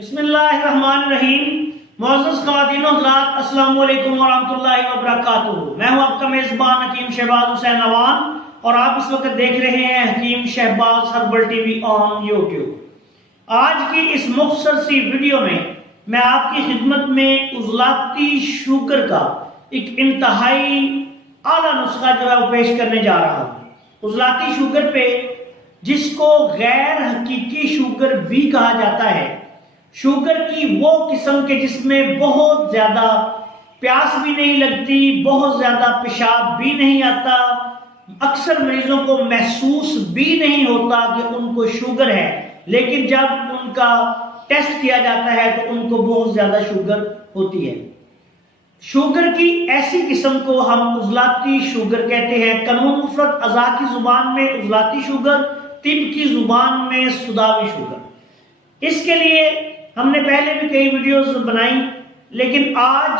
बिस्मिल्लाहिर्रहमानिर्रहीम। मुअज़्ज़ज़ ख़वातीन व हज़रात, अस्सलामु अलैकुम व रहमतुल्लाहि व बरकातुहू। मैं हूं आपका मेज़बान हकीम शहबाज हुसैन अवान और आप इस वक्त देख रहे हैं Hakim Shahbaz herbal TV on YouTube. आज की इस मुख्तसर सी वीडियो में मैं आपकी खिदमत में उज़लाती शुगर का एक इंतहाई आला नुस्खा जो है वो पेश करने जा रहा हूँ। उज़लाती शुगर पे, जिसको गैर हकीकी शुगर भी कहा जाता है, शुगर की वो किस्म के जिसमें बहुत ज्यादा प्यास भी नहीं लगती, बहुत ज्यादा पेशाब भी नहीं आता, अक्सर मरीजों को महसूस भी नहीं होता कि उनको शुगर है, लेकिन जब उनका टेस्ट किया जाता है तो उनको बहुत ज्यादा शुगर होती है। शुगर की ऐसी किस्म को हम उज़लाती शुगर कहते हैं। कानून मुफरत अज़ा की जुबान में उज़लाती शुगर, तिब की जुबान में सुदावी शुगर। इसके लिए हमने पहले भी कई वीडियोस बनाई, लेकिन आज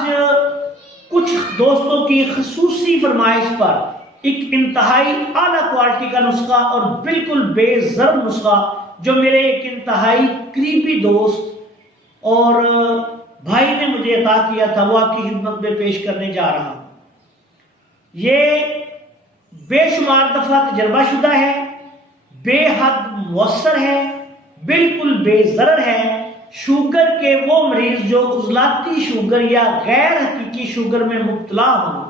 कुछ दोस्तों की खसूसी फरमाइश पर एक इंतहाई आला क्वालिटी का नुस्खा और बिल्कुल बेज़र नुस्खा जो मेरे एक इंतहाई करीबी दोस्त और भाई ने मुझे अता किया था, वो आपकी खिदमत में पेश करने जा रहा हूं। ये बेशुमार दफा तजर्बाशुदा है, बेहद मुअस्सर है, बिल्कुल बेज़रर है। शुगर के वो मरीज जो उज़लाती शुगर या गैर हकीकी शुगर में मुब्तला हो,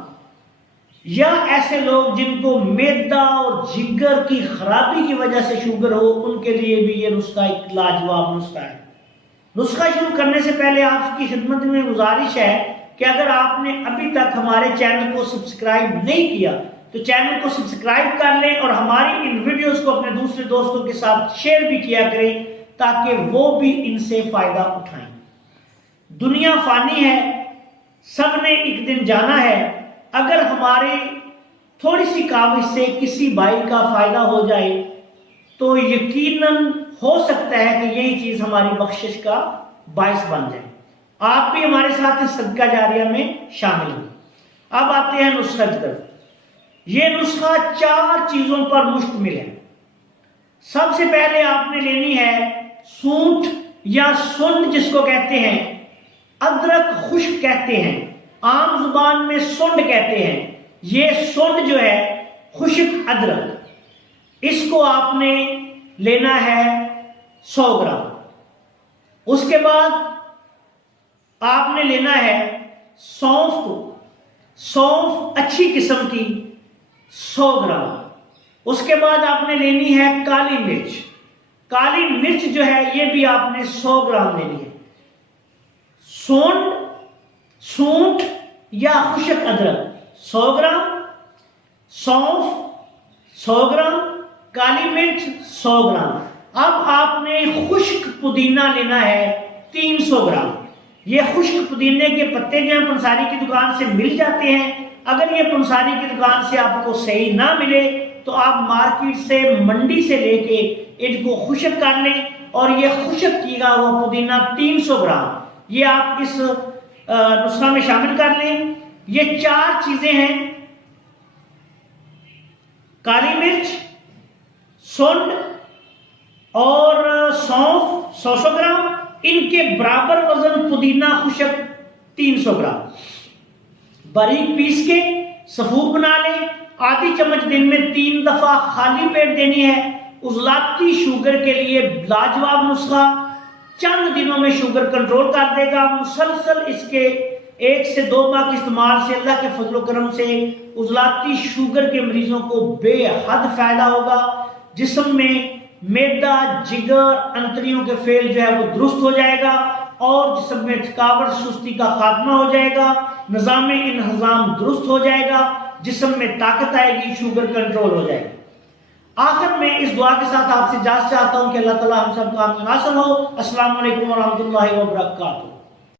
या ऐसे लोग जिनको मैदा और जिगर की खराबी की वजह से शुगर हो, उनके लिए भी ये नुस्खा एक लाजवाब नुस्खा है। नुस्खा शुरू करने से पहले आपकी खिदमत में गुजारिश है कि अगर आपने अभी तक हमारे चैनल को सब्सक्राइब नहीं किया तो चैनल को सब्सक्राइब कर लें और हमारी इन वीडियोस को अपने दूसरे दोस्तों के साथ शेयर भी किया करें ताकि वो भी इनसे फायदा उठाएं। दुनिया फानी है, सबने एक दिन जाना है। अगर हमारे थोड़ी सी काविश से किसी भाई का फायदा हो जाए तो यकीनन हो सकता है कि यही चीज हमारी बख्शिश का बायस बन जाए। आप भी हमारे साथ इस सदका जारिया में शामिल हो। अब आते हैं नुस्खा की तरफ। ये नुस्खा 4 चीजों पर मुश्तमिल है। सबसे पहले आपने लेनी है सूंठ या सुंड, जिसको कहते हैं, अदरक खुश्क कहते हैं, आम जुबान में सुंड कहते हैं। ये सुंड जो है खुश्क अदरक, इसको आपने लेना है 100 ग्राम। उसके बाद आपने लेना है सौंफ को, सौंफ अच्छी किस्म की 100 ग्राम। उसके बाद आपने लेनी है काली मिर्च। काली मिर्च जो है ये भी आपने 100 ग्राम लेनी है। सूंठ या खुश्क अदरक 100 ग्राम, सौंफ 100 ग्राम, काली मिर्च 100 ग्राम। अब आपने खुश्क पुदीना लेना है 300 ग्राम। ये खुश्क पुदीने के पत्ते जो है पंसारी की दुकान से मिल जाते हैं। अगर ये पंसारी की दुकान से आपको सही ना मिले तो आप मार्केट से, मंडी से लेके इनको खुश्क कर लें और ये खुश्क किया हुआ पुदीना 300 ग्राम ये आप इस नुस्खा में शामिल कर लें। ये 4 चीजें हैं, काली मिर्च, सुंड और सौंफ 100 ग्राम, इनके बराबर वजन पुदीना खुश्क 300 ग्राम। बारीक पीस के सफूद बना लें। आधी चम्मच दिन में 3 दफा खाली पेट देनी है। उज़लाती शुगर के लिए लाजवाब नुस्खा, चंद दिनों में शुगर कंट्रोल कर देगा। मुसलसल इसके 1 से 2 माह के इस्तेमाल से अल्लाह के फजल करम से उज़लाती शुगर के मरीजों को बेहद फायदा होगा। जिस्म में मैदा, जिगर, अंतरियों के फेल जो है वो दुरुस्त हो जाएगा और जिस्म में थकावट, सुस्ती का खात्मा हो जाएगा, निज़ाम इंहज़ाम दुरुस्त हो जाएगा, जिस्म में ताकत आएगी, शुगर कंट्रोल हो जाएगी। आखिर में इस दुआ के साथ आपसे इजाज़त चाहता हूं कि अल्लाह ताला हम सब का हासिल हो। अस्सलाम वालेकुम व रहमतुल्लाहि व बरकातुहू।